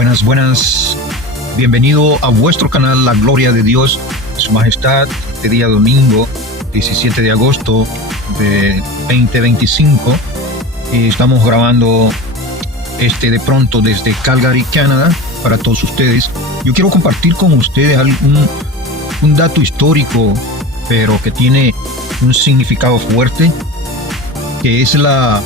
Buenas, buenas. Bienvenido a vuestro canal La Gloria de Dios, Su Majestad, este día domingo, 17 de agosto de 2025. Y estamos grabando de pronto desde Calgary, Canadá, para todos ustedes. Yo quiero compartir con ustedes un dato histórico, pero que tiene un significado fuerte, que es la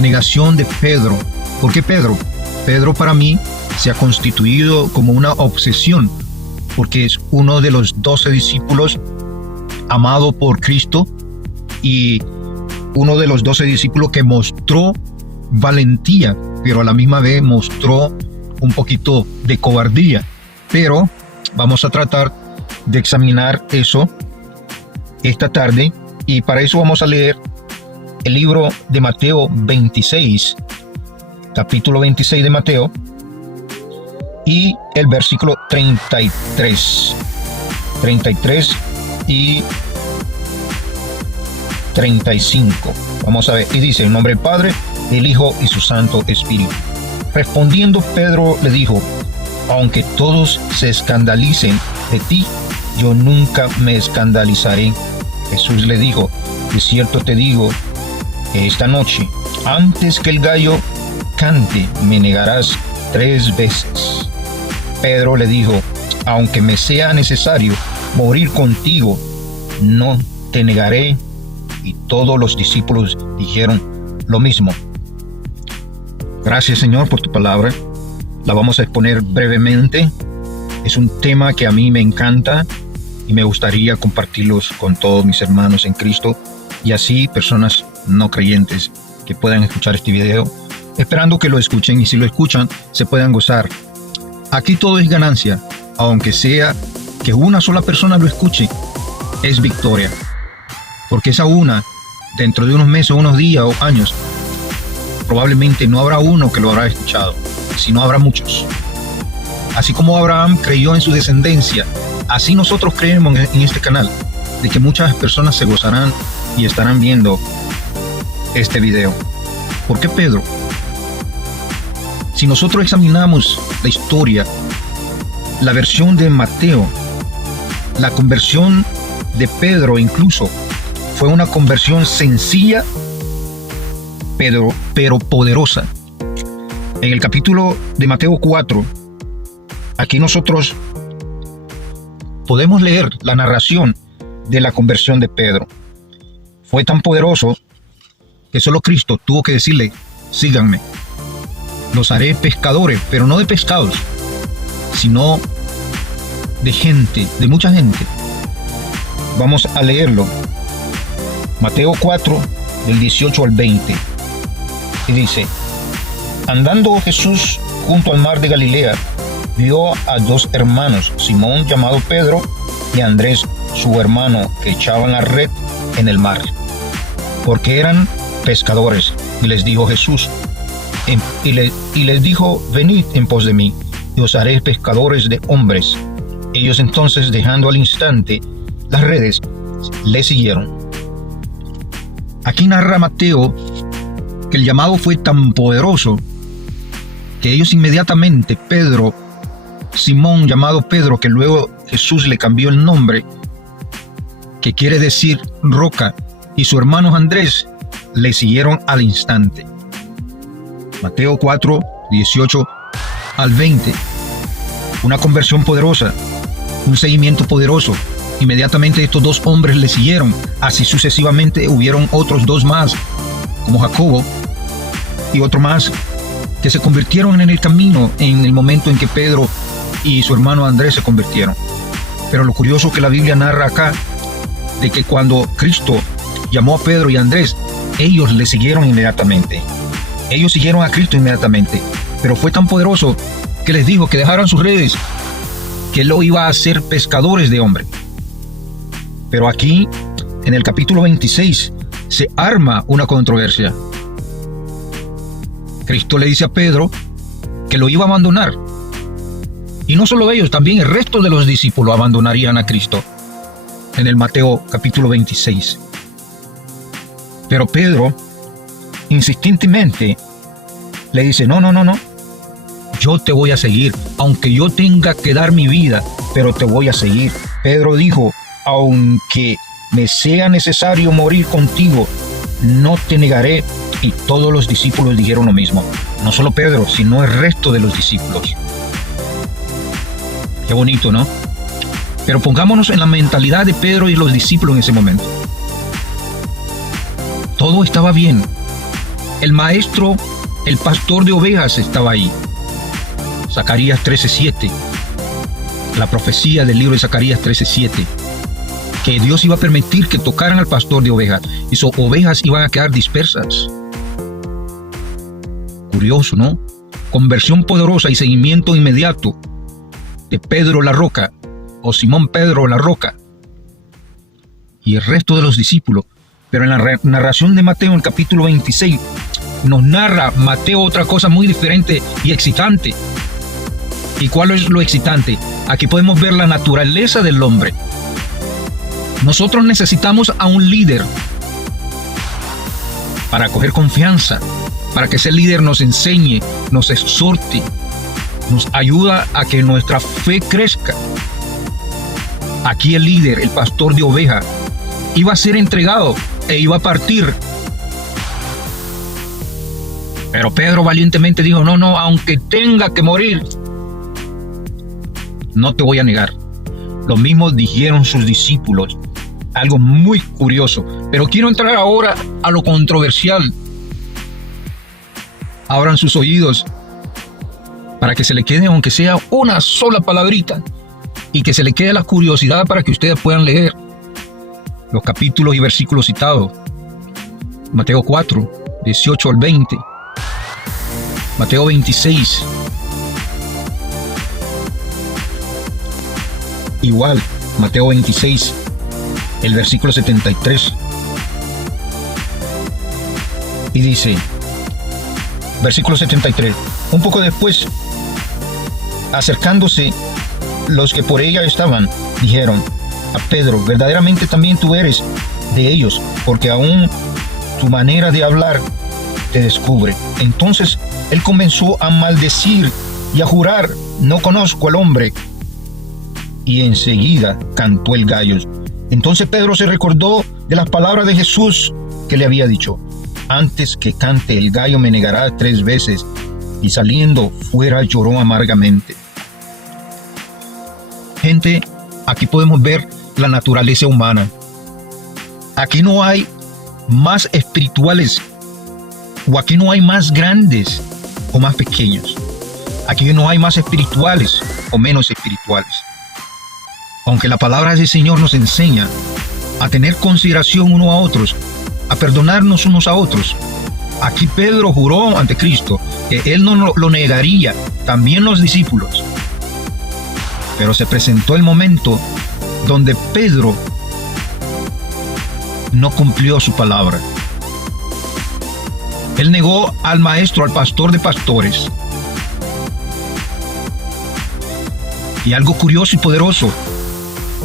negación de Pedro. ¿Por qué Pedro? Pedro para mí se ha constituido como una obsesión, porque es uno de los 12 discípulos amado por Cristo y uno de los 12 discípulos que mostró valentía, pero a la misma vez mostró un poquito de cobardía. Pero vamos a tratar de examinar eso esta tarde, y para eso vamos a leer el libro de Mateo 26, capítulo 26 de Mateo, y el versículo 33 y 35. Vamos a ver, y dice: en nombre del Padre, del Hijo y su Santo Espíritu. Respondiendo Pedro le dijo: aunque todos se escandalicen de ti, yo nunca me escandalizaré. Jesús le dijo: de cierto te digo que esta noche, antes que el gallo cante, me negarás 3 veces. Pedro le dijo: aunque me sea necesario morir contigo, no te negaré. Y todos los discípulos dijeron lo mismo. Gracias, Señor, por tu palabra. La vamos a exponer brevemente. Es un tema que a mí me encanta y me gustaría compartirlos con todos mis hermanos en Cristo, y así personas no creyentes que puedan escuchar este video, esperando que lo escuchen, y si lo escuchan se puedan gozar. Aquí todo es ganancia, aunque sea que una sola persona lo escuche, es victoria, porque esa una, dentro de unos meses, unos días o años, probablemente no habrá uno que lo habrá escuchado, sino habrá muchos. Así como Abraham creyó en su descendencia, así nosotros creemos en este canal, de que muchas personas se gozarán y estarán viendo este video. ¿Por qué Pedro? Si nosotros examinamos la historia, la versión de Mateo, la conversión de Pedro incluso fue una conversión sencilla, pero poderosa. En el capítulo de Mateo 4, aquí nosotros podemos leer la narración de la conversión de Pedro. Fue tan poderoso que solo Cristo tuvo que decirle: síganme, los haré pescadores, pero no de pescados, sino de gente, de mucha gente. Vamos a leerlo. Mateo 4, del 18 al 20. Y dice: andando Jesús junto al mar de Galilea, vio a 2 hermanos, Simón llamado Pedro y Andrés su hermano, que echaban la red en el mar, porque eran pescadores. Y les dijo Jesús, y les dijo: venid en pos de mí, y os haré pescadores de hombres. Ellos entonces, dejando al instante las redes, le siguieron. Aquí narra Mateo que el llamado fue tan poderoso que ellos inmediatamente, Pedro, Simón llamado Pedro, que luego Jesús le cambió el nombre, que quiere decir roca, y su hermano Andrés, le siguieron al instante. Mateo 4, 18 al 20. Una conversión poderosa, un seguimiento poderoso. Inmediatamente estos 2 hombres le siguieron. Así sucesivamente hubieron otros 2 más, como Jacobo y otro más, que se convirtieron en el camino en el momento en que Pedro y su hermano Andrés se convirtieron. Pero lo curioso que la Biblia narra acá, de que cuando Cristo llamó a Pedro y a Andrés, ellos le siguieron inmediatamente. Ellos siguieron a Cristo inmediatamente. Pero fue tan poderoso que les dijo que dejaran sus redes, que él lo iba a hacer pescadores de hombres. Pero aquí, en el capítulo 26, se arma una controversia. Cristo le dice a Pedro que lo iba a abandonar. Y no solo ellos, también el resto de los discípulos abandonarían a Cristo. En el Mateo capítulo 26. Pero Pedro insistentemente le dice: no, yo te voy a seguir, aunque yo tenga que dar mi vida, pero te voy a seguir. Pedro dijo, aunque me sea necesario morir contigo, no te negaré. Y todos los discípulos dijeron lo mismo. No solo Pedro, sino el resto de los discípulos. Qué bonito, ¿no? Pero pongámonos en la mentalidad de Pedro y los discípulos en ese momento. Todo estaba bien. El maestro, el pastor de ovejas estaba ahí. Zacarías 13:7. La profecía del libro de Zacarías 13:7. Que Dios iba a permitir que tocaran al pastor de ovejas. Y sus ovejas iban a quedar dispersas. Curioso, ¿no? Conversión poderosa y seguimiento inmediato de Pedro la Roca, o Simón Pedro la Roca, y el resto de los discípulos. Pero en la narración de Mateo, en el capítulo 26, nos narra Mateo otra cosa muy diferente y excitante. ¿Y cuál es lo excitante? Aquí podemos ver la naturaleza del hombre. Nosotros necesitamos a un líder para coger confianza, para que ese líder nos enseñe, nos exhorte, nos ayuda a que nuestra fe crezca. Aquí el líder, el pastor de ovejas, iba a ser entregado e iba a partir. Pero Pedro valientemente dijo, no, aunque tenga que morir, no te voy a negar. Lo mismo dijeron sus discípulos. Algo muy curioso. Pero quiero entrar ahora a lo controversial. Abran sus oídos para que se le quede, aunque sea una sola palabrita, y que se le quede la curiosidad para que ustedes puedan leer los capítulos y versículos citados. Mateo 4, 18 al 20. Mateo 26. Igual, Mateo 26, el versículo 73. Y dice, versículo 73, un poco después, acercándose los que por ella estaban, dijeron a Pedro, verdaderamente también tú eres de ellos, porque aún tu manera de hablar te descubre. Entonces él comenzó a maldecir y a jurar, no conozco al hombre. Y enseguida cantó el gallo. Entonces Pedro se recordó de las palabras de Jesús que le había dicho, antes que cante el gallo me negará 3 veces. Y saliendo fuera lloró amargamente. Gente, aquí podemos ver la naturaleza humana. Aquí no hay más espirituales, o aquí no hay más grandes o más pequeños. Aquí no hay más espirituales o menos espirituales. Aunque la palabra del Señor nos enseña a tener consideración unos a otros, a perdonarnos unos a otros. Aquí Pedro juró ante Cristo que él no lo negaría, también los discípulos. Pero se presentó el momento donde Pedro no cumplió su palabra. Él negó al maestro, al pastor de pastores. Y algo curioso y poderoso,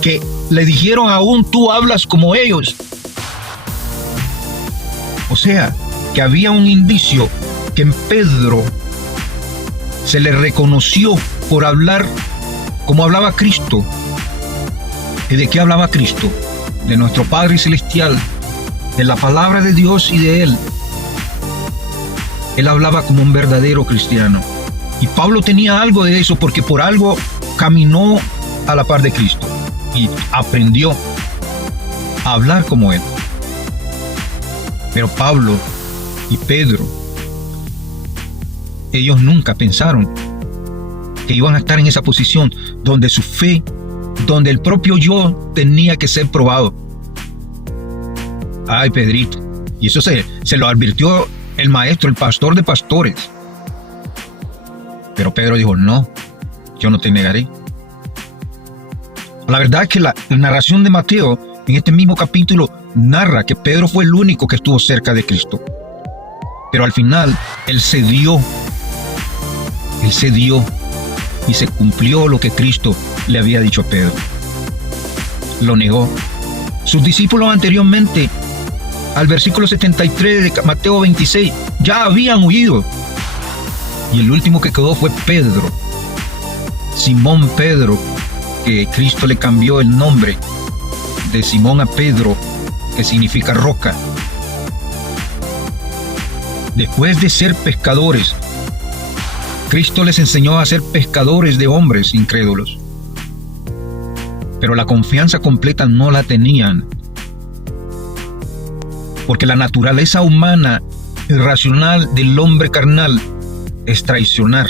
que le dijeron aún tú hablas como ellos. O sea, que había un indicio que en Pedro se le reconoció por hablar como hablaba Cristo. ¿Y de qué hablaba Cristo? De nuestro Padre Celestial, de la palabra de Dios y de Él. Él hablaba como un verdadero cristiano. Y Pablo tenía algo de eso porque por algo caminó a la par de Cristo y aprendió a hablar como Él. Pero Pablo y Pedro, ellos nunca pensaron que iban a estar en esa posición donde su fe, donde el propio yo tenía que ser probado. Ay, Pedrito. Y eso se lo advirtió el maestro, el pastor de pastores. Pero Pedro dijo, no, yo no te negaré. La verdad es que la narración de Mateo, en este mismo capítulo, narra que Pedro fue el único que estuvo cerca de Cristo. Pero al final, él cedió. Él cedió. Y se cumplió lo que Cristo le había dicho a Pedro. Lo negó. Sus discípulos anteriormente, al versículo 73 de Mateo 26, ya habían huido. Y el último que quedó fue Pedro, Simón Pedro, que Cristo le cambió el nombre de Simón a Pedro, que significa roca. Después de ser pescadores, Cristo les enseñó a ser pescadores de hombres incrédulos. Pero la confianza completa no la tenían, porque la naturaleza humana irracional del hombre carnal es traicionar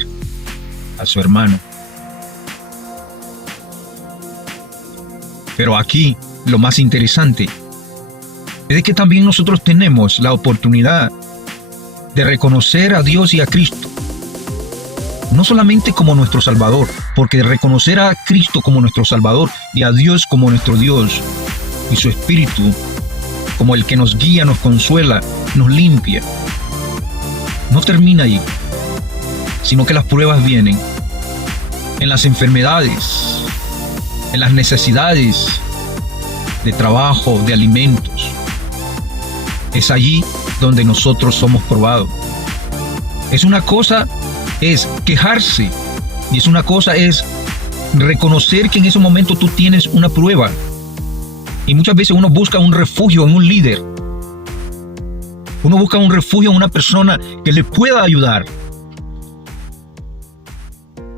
a su hermano. Pero aquí lo más interesante es de que también nosotros tenemos la oportunidad de reconocer a Dios y a Cristo, no solamente como nuestro Salvador, porque reconocer a Cristo como nuestro Salvador y a Dios como nuestro Dios y su Espíritu como el que nos guía, nos consuela, nos limpia, no termina ahí, sino que las pruebas vienen en las enfermedades, en las necesidades de trabajo, de alimentos. Es allí donde nosotros somos probados. Una cosa es quejarse y una cosa es reconocer que en ese momento tú tienes una prueba. Y muchas veces uno busca un refugio en un líder. Uno busca un refugio en una persona que le pueda ayudar.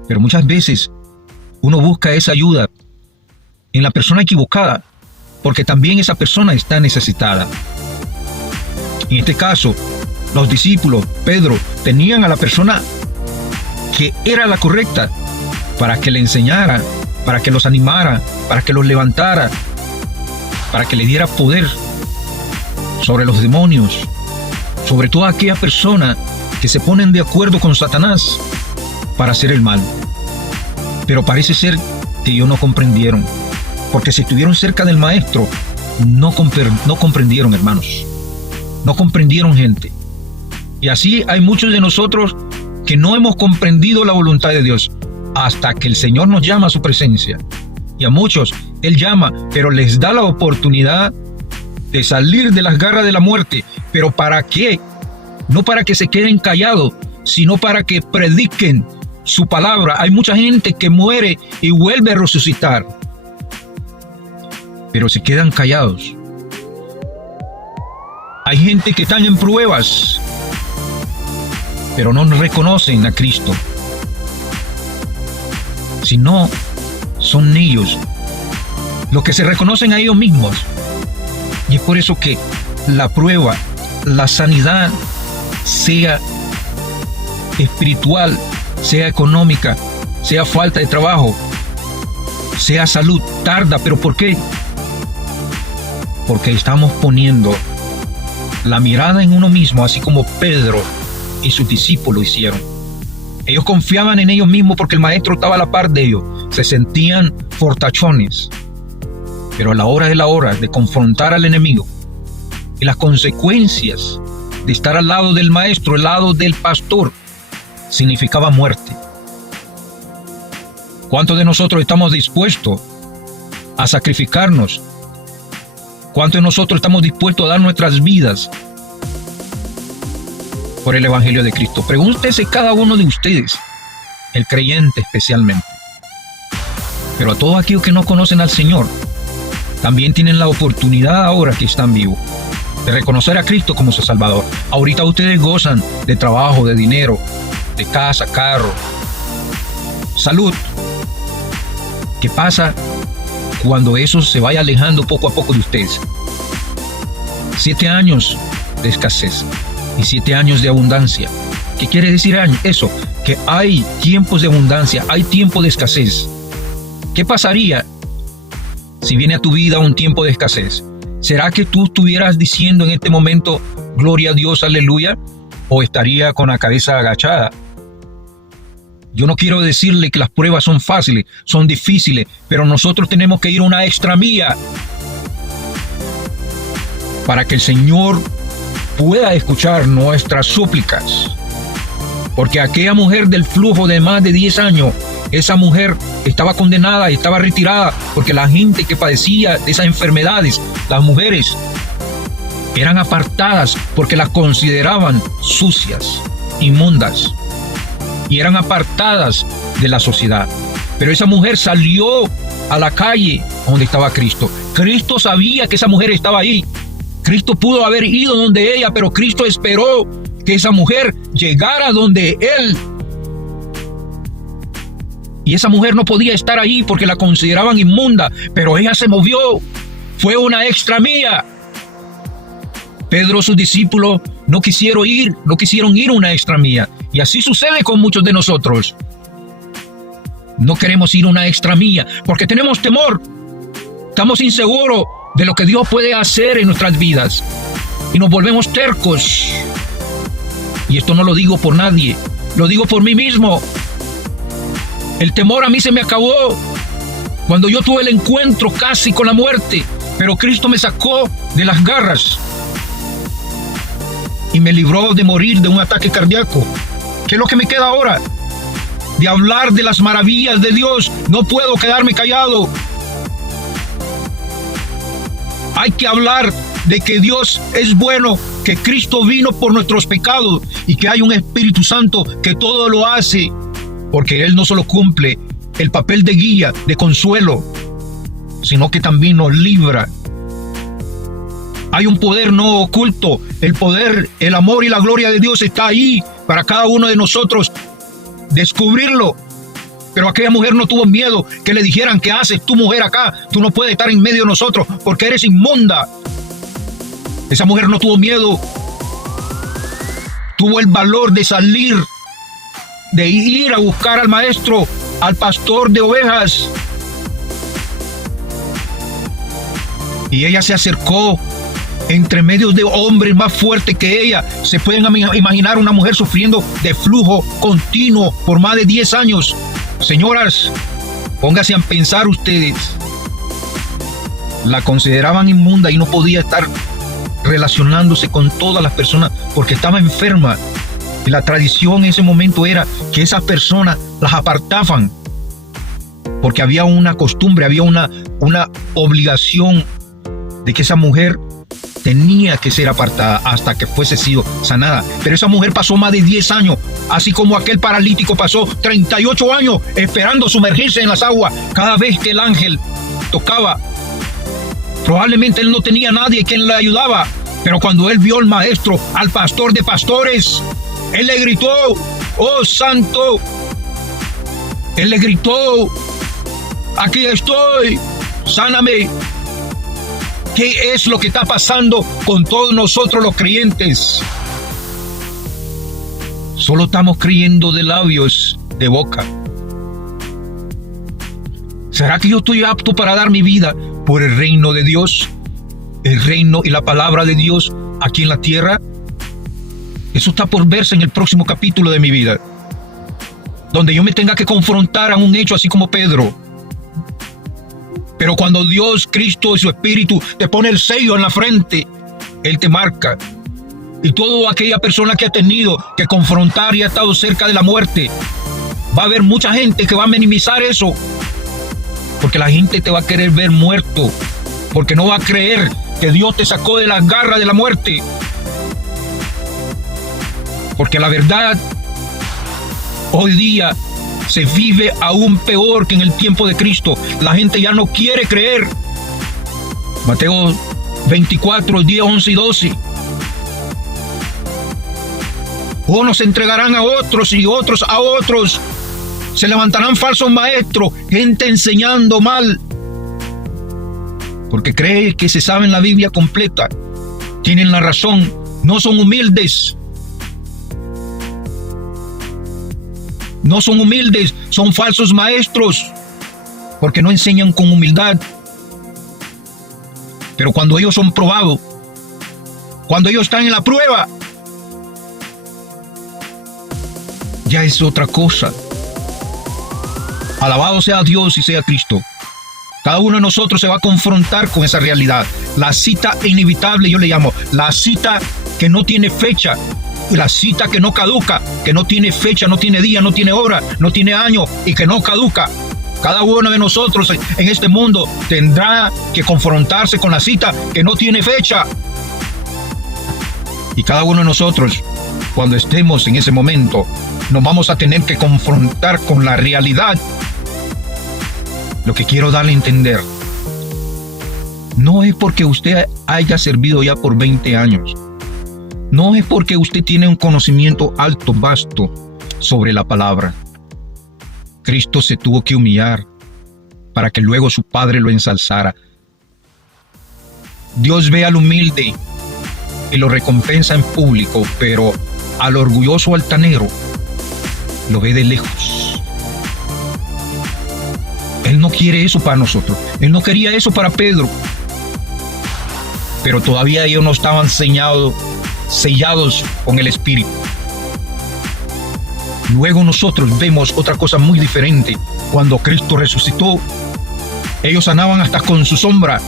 Pero muchas veces uno busca esa ayuda en la persona equivocada, porque también esa persona está necesitada. En este caso, los discípulos, Pedro, tenían a la persona que era la correcta para que le enseñara, para que los animara, para que los levantara, para que le diera poder sobre los demonios, sobre toda aquella persona que se ponen de acuerdo con Satanás para hacer el mal. Pero parece ser que ellos no comprendieron, porque si estuvieron cerca del maestro, no comprendieron, hermanos. No comprendieron, gente. Y así hay muchos de nosotros que no hemos comprendido la voluntad de Dios hasta que el Señor nos llama a su presencia. Y a muchos Él llama, pero les da la oportunidad de salir de las garras de la muerte. ¿Pero para qué? No para que se queden callados, sino para que prediquen su palabra. Hay mucha gente que muere y vuelve a resucitar, pero se quedan callados. Hay gente que están en pruebas, pero no reconocen a Cristo, sino son ellos los que se reconocen a ellos mismos. Y es por eso que la prueba, la sanidad, sea espiritual, sea económica, sea falta de trabajo, sea salud, tarda. ¿Pero por qué? Porque estamos poniendo la mirada en uno mismo, así como Pedro y sus discípulos hicieron. Ellos confiaban en ellos mismos porque el maestro estaba a la par de ellos. Se sentían fortachones. Pero a la hora de confrontar al enemigo y las consecuencias de estar al lado del maestro, al lado del pastor, significaba muerte. ¿Cuántos de nosotros estamos dispuestos a sacrificarnos? ¿Cuántos de nosotros estamos dispuestos a dar nuestras vidas por el Evangelio de Cristo? Pregúntese cada uno de ustedes, el creyente especialmente. Pero a todos aquellos que no conocen al Señor, también tienen la oportunidad ahora que están vivos de reconocer a Cristo como su Salvador. Ahorita ustedes gozan de trabajo, de dinero, de casa, carro, salud. ¿Qué pasa cuando eso se vaya alejando poco a poco de ustedes? 7 años de escasez y 7 años de abundancia. ¿Qué quiere decir eso? Que hay tiempos de abundancia, hay tiempo de escasez. ¿Qué pasaría si viene a tu vida un tiempo de escasez? ¿Será que tú estuvieras diciendo en este momento, gloria a Dios, aleluya? ¿O estaría con la cabeza agachada? Yo no quiero decirle que las pruebas son fáciles, son difíciles, pero nosotros tenemos que ir una extra milla para que el Señor pueda escuchar nuestras súplicas. Porque aquella mujer del flujo de más de 10 años, esa mujer estaba condenada y estaba retirada, porque la gente que padecía de esas enfermedades, las mujeres, eran apartadas porque las consideraban sucias, inmundas. y eran apartadas de la sociedad. Pero esa mujer salió a la calle donde estaba Cristo. Cristo sabía que esa mujer estaba ahí. Cristo pudo haber ido donde ella, pero Cristo esperó que esa mujer llegara donde él. Y esa mujer no podía estar ahí porque la consideraban inmunda, pero ella se movió. Fue una extra mía. Pedro, sus discípulos, no quisieron ir una extra mía. Y así sucede con muchos de nosotros. No queremos ir una extra mía porque tenemos temor. Estamos inseguros de lo que Dios puede hacer en nuestras vidas. Y nos volvemos tercos. Y esto no lo digo por nadie, lo digo por mí mismo. El temor a mí se me acabó cuando yo tuve el encuentro casi con la muerte. Pero Cristo me sacó de las garras y me libró de morir de un ataque cardíaco. ¿Qué es lo que me queda ahora? De hablar de las maravillas de Dios. No puedo quedarme callado. Hay que hablar de que Dios es bueno, que Cristo vino por nuestros pecados y que hay un Espíritu Santo que todo lo hace, porque Él no solo cumple el papel de guía, de consuelo, sino que también nos libra. Hay un poder no oculto. El poder, el amor y la gloria de Dios está ahí para cada uno de nosotros descubrirlo. Pero aquella mujer no tuvo miedo que le dijeran: ¿qué haces tu mujer acá? Tú no puedes estar en medio de nosotros porque eres inmunda. Esa mujer no tuvo miedo. Tuvo el valor de salir, de ir a buscar al maestro, al pastor de ovejas. Y ella se acercó entre medios de hombres más fuertes que ella. Se pueden imaginar una mujer sufriendo de flujo continuo por más de 10 años. Señoras, pónganse a pensar ustedes. La consideraban inmunda y no podía estar relacionándose con todas las personas porque estaba enferma. Y la tradición en ese momento era que esas personas las apartaban porque había una costumbre, había una obligación de que esa mujer tenía que ser apartada hasta que fuese sido sanada. Pero esa mujer pasó más de 10 años, así como aquel paralítico pasó 38 años esperando sumergirse en las aguas. Cada vez que el ángel tocaba, probablemente él no tenía nadie quien le ayudaba, pero cuando él vio al maestro, al pastor de pastores, él le gritó: ¡Oh santo! Él le gritó: aquí estoy, sáname. ¿Qué es lo que está pasando con todos nosotros los creyentes? Solo estamos creyendo de labios, de boca. ¿Será que yo estoy apto para dar mi vida por el reino de Dios? El reino y la palabra de Dios aquí en la tierra. Eso está por verse en el próximo capítulo de mi vida, donde yo me tenga que confrontar a un hecho así como Pedro. Pero cuando Dios, Cristo y su Espíritu te pone el sello en la frente, Él te marca. Y toda aquella persona que ha tenido que confrontar y ha estado cerca de la muerte, va a haber mucha gente que va a minimizar eso, porque la gente te va a querer ver muerto, porque no va a creer que Dios te sacó de las garras de la muerte. Porque la verdad, hoy día se vive aún peor que en el tiempo de Cristo. La gente ya no quiere creer. Mateo 24, 10, 11 y 12. Unos se entregarán a otros y otros a otros. Se levantarán falsos maestros, gente enseñando mal, porque cree que se saben la Biblia completa. Tienen la razón, no son humildes. No son humildes, son falsos maestros, porque no enseñan con humildad. Pero cuando ellos son probados, cuando ellos están en la prueba, ya es otra cosa. Alabado sea Dios y sea Cristo. Cada uno de nosotros se va a confrontar con esa realidad. La cita inevitable, yo le llamo, la cita que no tiene fecha. La cita que no caduca, que no tiene fecha, no tiene día, no tiene hora, no tiene año y que no caduca. Cada uno de nosotros en este mundo tendrá que confrontarse con la cita que no tiene fecha. Y cada uno de nosotros, cuando estemos en ese momento, nos vamos a tener que confrontar con la realidad. Lo que quiero darle a entender, no es porque usted haya servido ya por 20 años, no es porque usted tiene un conocimiento alto, vasto sobre la palabra. Cristo se tuvo que humillar para que luego su Padre lo ensalzara. Dios ve al humilde y lo recompensa en público, pero al orgulloso altanero lo ve de lejos. Él no quiere eso para nosotros. Él no quería eso para Pedro. Pero todavía ellos no estaban sellados con el Espíritu. Luego nosotros vemos otra cosa muy diferente. Cuando Cristo resucitó, ellos sanaban hasta con su sombra.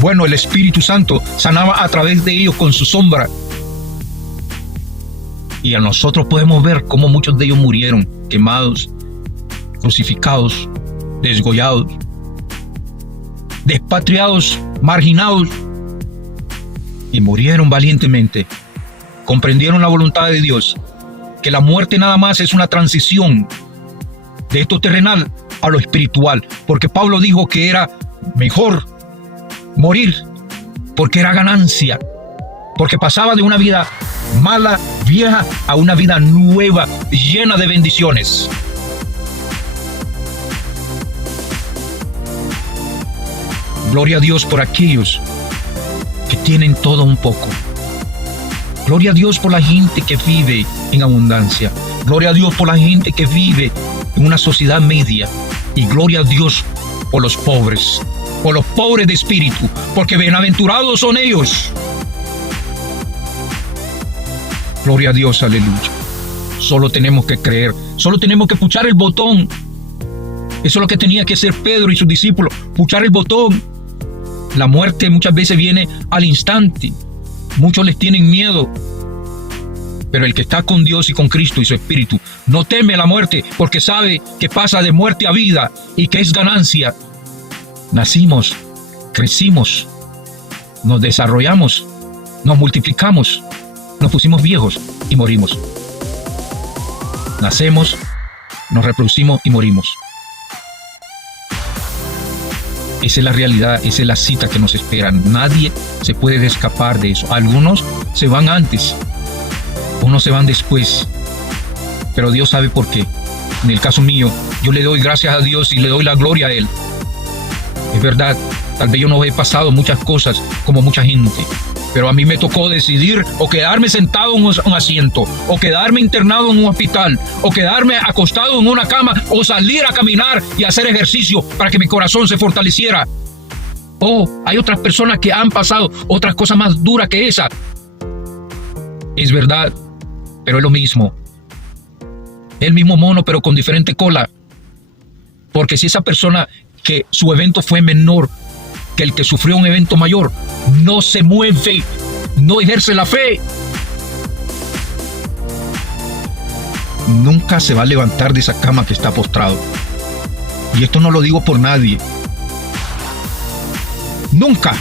Bueno, el Espíritu Santo sanaba a través de ellos con su sombra. Y a nosotros podemos ver cómo muchos de ellos murieron, quemados, crucificados, desgollados, despatriados, marginados, y murieron valientemente. Comprendieron la voluntad de Dios, que la muerte nada más es una transición de esto terrenal a lo espiritual, porque Pablo dijo que era mejor morir, porque era ganancia, porque pasaba de una vida mala, vieja, a una vida nueva, llena de bendiciones. Gloria a Dios por aquellos que tienen todo un poco. Gloria a Dios por la gente que vive en abundancia. Gloria a Dios por la gente que vive en una sociedad media. Y gloria a Dios por los pobres de espíritu, porque bienaventurados son ellos. Gloria a Dios, aleluya. Solo tenemos que creer, solo tenemos que puchar el botón. Eso es lo que tenía que hacer Pedro y sus discípulos, puchar el botón. La muerte muchas veces viene al instante. Muchos les tienen miedo. Pero el que está con Dios y con Cristo y su Espíritu no teme la muerte, porque sabe que pasa de muerte a vida y que es ganancia. Nacimos, crecimos, nos desarrollamos, nos multiplicamos, nos pusimos viejos y morimos. Nacemos, nos reproducimos y morimos. Esa es la realidad, esa es la cita que nos espera. Nadie se puede escapar de eso. Algunos se van antes, unos se van después, pero Dios sabe por qué. En el caso mío, yo le doy gracias a Dios y le doy la gloria a Él. Es verdad, tal vez yo no he pasado muchas cosas como mucha gente, pero a mí me tocó decidir o quedarme sentado en un asiento, o quedarme internado en un hospital, o quedarme acostado en una cama, o salir a caminar y hacer ejercicio para que mi corazón se fortaleciera. Hay otras personas que han pasado otras cosas más duras que esa. Es verdad, pero es lo mismo. El mismo mono, pero con diferente cola. Porque si esa persona que su evento fue menor que el que sufrió un evento mayor, no se mueve, no ejerce la fe, nunca se va a levantar de esa cama que está postrado. Y esto no lo digo por nadie. Nunca.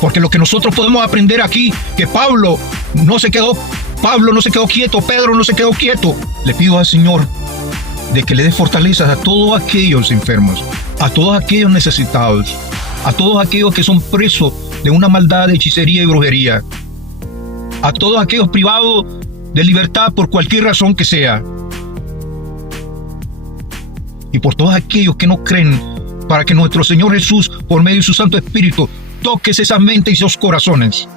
Porque lo que nosotros podemos aprender aquí, que Pablo no se quedó quieto, Pedro no se quedó quieto. Le pido al Señor de que le dé fortalezas a todos aquellos enfermos, a todos aquellos necesitados, a todos aquellos que son presos de una maldad de hechicería y brujería, a todos aquellos privados de libertad por cualquier razón que sea, y por todos aquellos que no creen, para que nuestro Señor Jesús, por medio de su Santo Espíritu, toques esas mentes y esos corazones,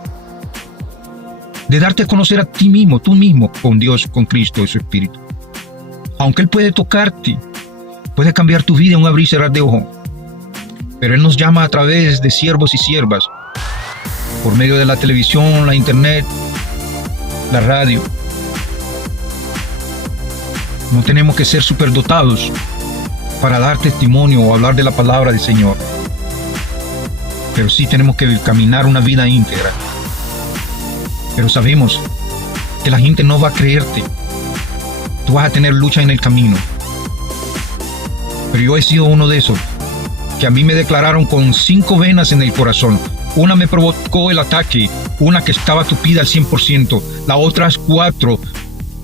de darte a conocer a ti mismo, tú mismo, con Dios, con Cristo y su Espíritu. Aunque Él puede tocarte, puede cambiar tu vida en un abrir y cerrar de ojo, pero Él nos llama a través de siervos y siervas, por medio de la televisión, la internet, la radio. No tenemos que ser superdotados para dar testimonio o hablar de la palabra del Señor, pero sí tenemos que caminar una vida íntegra. Pero sabemos que la gente no va a creerte. Tú vas a tener lucha en el camino. Pero yo he sido uno de esos, que a mí me declararon con 5 venas en el corazón. Una me provocó el ataque, una que estaba tupida al 100%, las otras 4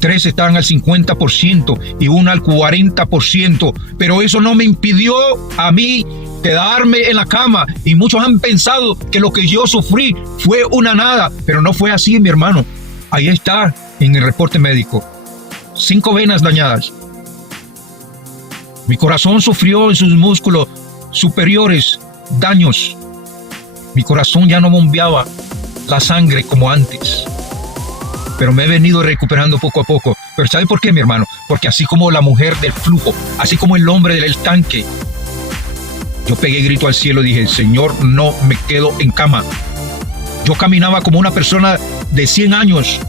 3 estaban al 50% y una al 40%, pero eso no me impidió a mí quedarme en la cama, y muchos han pensado que lo que yo sufrí fue una nada, pero no fue así, mi hermano. Ahí está en el reporte médico: 5 venas dañadas. Mi corazón sufrió en sus músculos superiores daños. Mi corazón ya no bombeaba la sangre como antes, pero me he venido recuperando poco a poco. Pero ¿sabe por qué, mi hermano? Porque así como la mujer del flujo, así como el hombre del tanque, yo pegué grito al cielo y dije: Señor, no me quedo en cama. Yo caminaba como una persona de 100 años,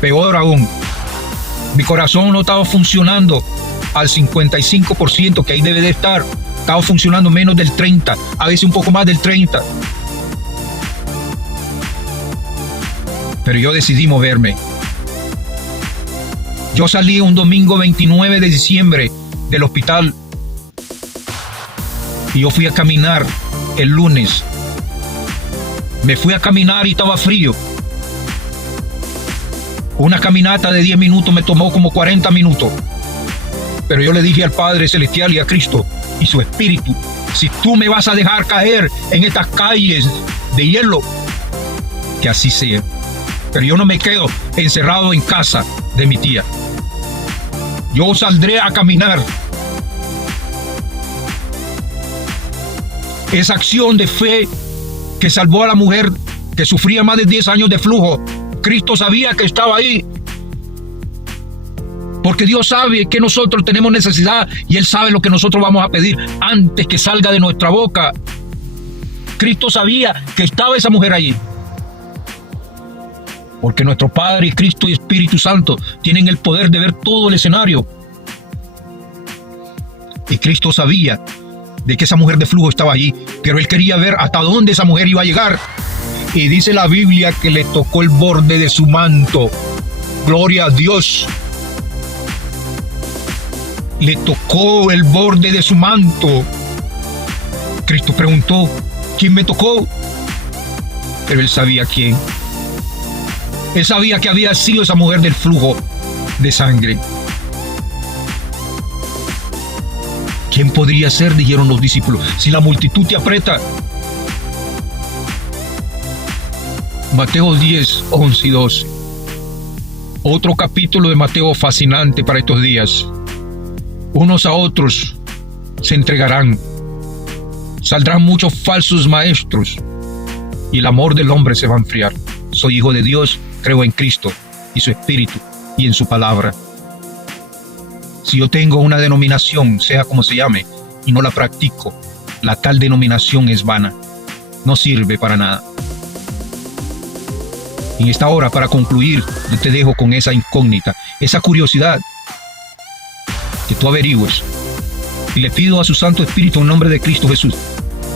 peor aún. Mi corazón no estaba funcionando al 55%, que ahí debe de estar. Estaba funcionando menos del 30%, a veces un poco más del 30%. Pero yo decidí moverme. Yo salí un domingo 29 de diciembre del hospital y yo fui a caminar el lunes. Me fui a caminar y estaba frío. Una caminata de 10 minutos me tomó como 40 minutos. Pero yo le dije al Padre Celestial y a Cristo y su Espíritu: si tú me vas a dejar caer en estas calles de hielo, que así sea. Pero yo no me quedo encerrado en casa de mi tía. Yo saldré a caminar. Esa acción de fe que salvó a la mujer que sufría más de 10 años de flujo, Cristo sabía que estaba ahí. Porque Dios sabe que nosotros tenemos necesidad y Él sabe lo que nosotros vamos a pedir antes que salga de nuestra boca. Cristo sabía que estaba esa mujer allí. Porque nuestro Padre y Cristo y Espíritu Santo tienen el poder de ver todo el escenario. Y Cristo sabía de que esa mujer de flujo estaba allí, pero Él quería ver hasta dónde esa mujer iba a llegar. Y dice la Biblia que le tocó el borde de su manto. Gloria a Dios. Le tocó el borde de su manto. Cristo preguntó: ¿quién me tocó? Pero Él sabía quién. Él sabía que había sido esa mujer del flujo de sangre. ¿Quién podría ser?, dijeron los discípulos, si la multitud te aprieta. Mateo 10, 11 y 12. Otro capítulo de Mateo fascinante para estos días. Unos a otros se entregarán. Saldrán muchos falsos maestros y el amor del hombre se va a enfriar. Soy hijo de Dios, creo en Cristo y su Espíritu y en su palabra. Si yo tengo una denominación, sea como se llame, y no la practico, la tal denominación es vana. No sirve para nada. En esta hora, para concluir, yo te dejo con esa incógnita, esa curiosidad, que tú averigües. Y le pido a su Santo Espíritu en nombre de Cristo Jesús,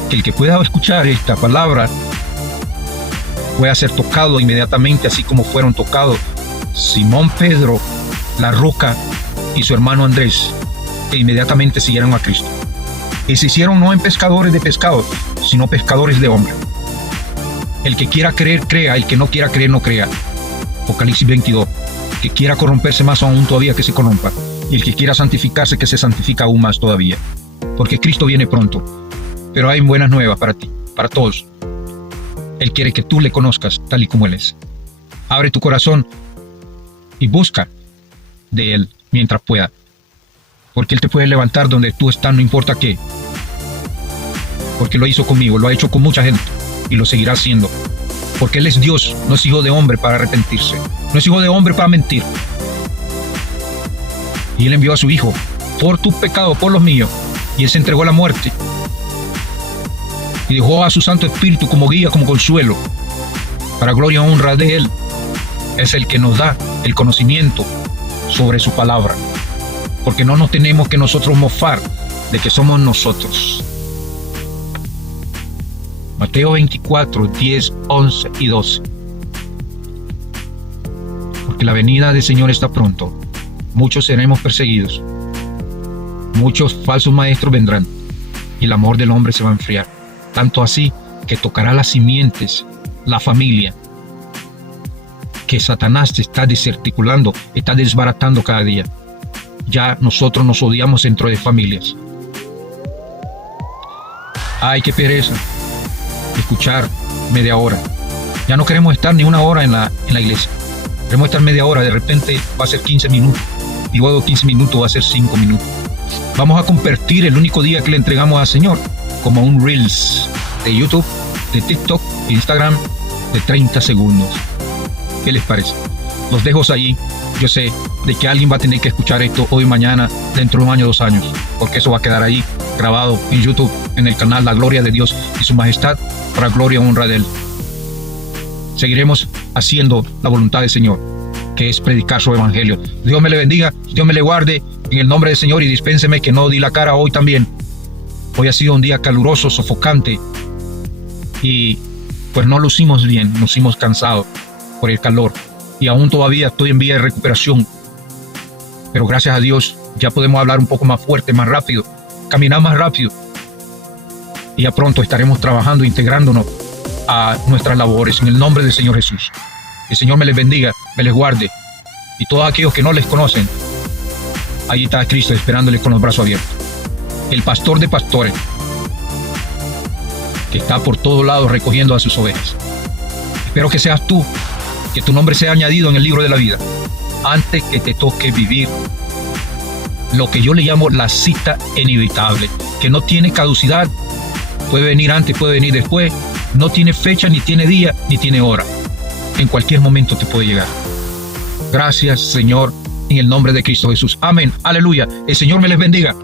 que el que pueda escuchar esta palabra pueda ser tocado inmediatamente, así como fueron tocados Simón Pedro, la roca, y su hermano Andrés, que inmediatamente siguieron a Cristo. Y se hicieron no en pescadores de pescados, sino pescadores de hombres. El que quiera creer, crea; el que no quiera creer, no crea. Apocalipsis 22. El que quiera corromperse más aún todavía, que se corrompa. Y el que quiera santificarse, que se santifica aún más todavía. Porque Cristo viene pronto. Pero hay buenas nuevas para ti, para todos. Él quiere que tú le conozcas tal y como Él es. Abre tu corazón y busca de Él mientras pueda. Porque Él te puede levantar donde tú estás, no importa qué. Porque lo hizo conmigo, lo ha hecho con mucha gente y lo seguirá haciendo. Porque Él es Dios, no es hijo de hombre para arrepentirse. No es hijo de hombre para mentir. Y Él envió a su Hijo por tus pecados, por los míos. Y Él se entregó a la muerte. Y dejó a su Santo Espíritu como guía, como consuelo. Para gloria y honra de Él. Es el que nos da el conocimiento sobre su palabra. Porque no nos tenemos que nosotros mofar de que somos nosotros. Mateo 24, 10, 11 y 12. Porque la venida del Señor está pronto. Muchos seremos perseguidos. Muchos falsos maestros vendrán. Y el amor del hombre se va a enfriar. Tanto así que tocará las simientes, la familia. que Satanás te está desarticulando, está desbaratando cada día. Ya nosotros nos odiamos dentro de familias. Ay, qué pereza escuchar media hora. Ya no queremos estar ni una hora en la iglesia. Queremos estar media hora, de repente va a ser 15 minutos. Y luego 15 minutos va a ser 5 minutos. Vamos a convertir el único día que le entregamos al Señor como un Reels de YouTube, de TikTok, de Instagram, de 30 segundos. ¿Qué les parece? Los dejo ahí. Yo sé de que alguien va a tener que escuchar esto hoy, mañana, dentro de un año, 2 años, porque eso va a quedar ahí grabado en YouTube, en el canal La Gloria de Dios y Su Majestad, para gloria y honra de Él. Seguiremos haciendo la voluntad del Señor, que es predicar su evangelio. Dios me le bendiga, Dios me le guarde en el nombre del Señor, y dispénseme que no di la cara hoy también. Hoy ha sido un día caluroso, sofocante, y pues no lucimos bien, nos hicimos cansados por el calor, y aún todavía estoy en vía de recuperación, pero gracias a Dios ya podemos hablar un poco más fuerte, más rápido, caminar más rápido, y ya pronto estaremos trabajando, integrándonos a nuestras labores en el nombre del Señor Jesús. El Señor me les bendiga, me les guarde, y todos aquellos que no les conocen, ahí está Cristo esperándoles con los brazos abiertos. El pastor de pastores, que está por todos lados recogiendo a sus ovejas. Espero que seas tú, que tu nombre sea añadido en el libro de la vida, antes que te toque vivir lo que yo le llamo la cita inevitable, que no tiene caducidad, puede venir antes, puede venir después, no tiene fecha, ni tiene día, ni tiene hora. En cualquier momento te puede llegar. Gracias, Señor, en el nombre de Cristo Jesús. Amén. Aleluya. El Señor me les bendiga.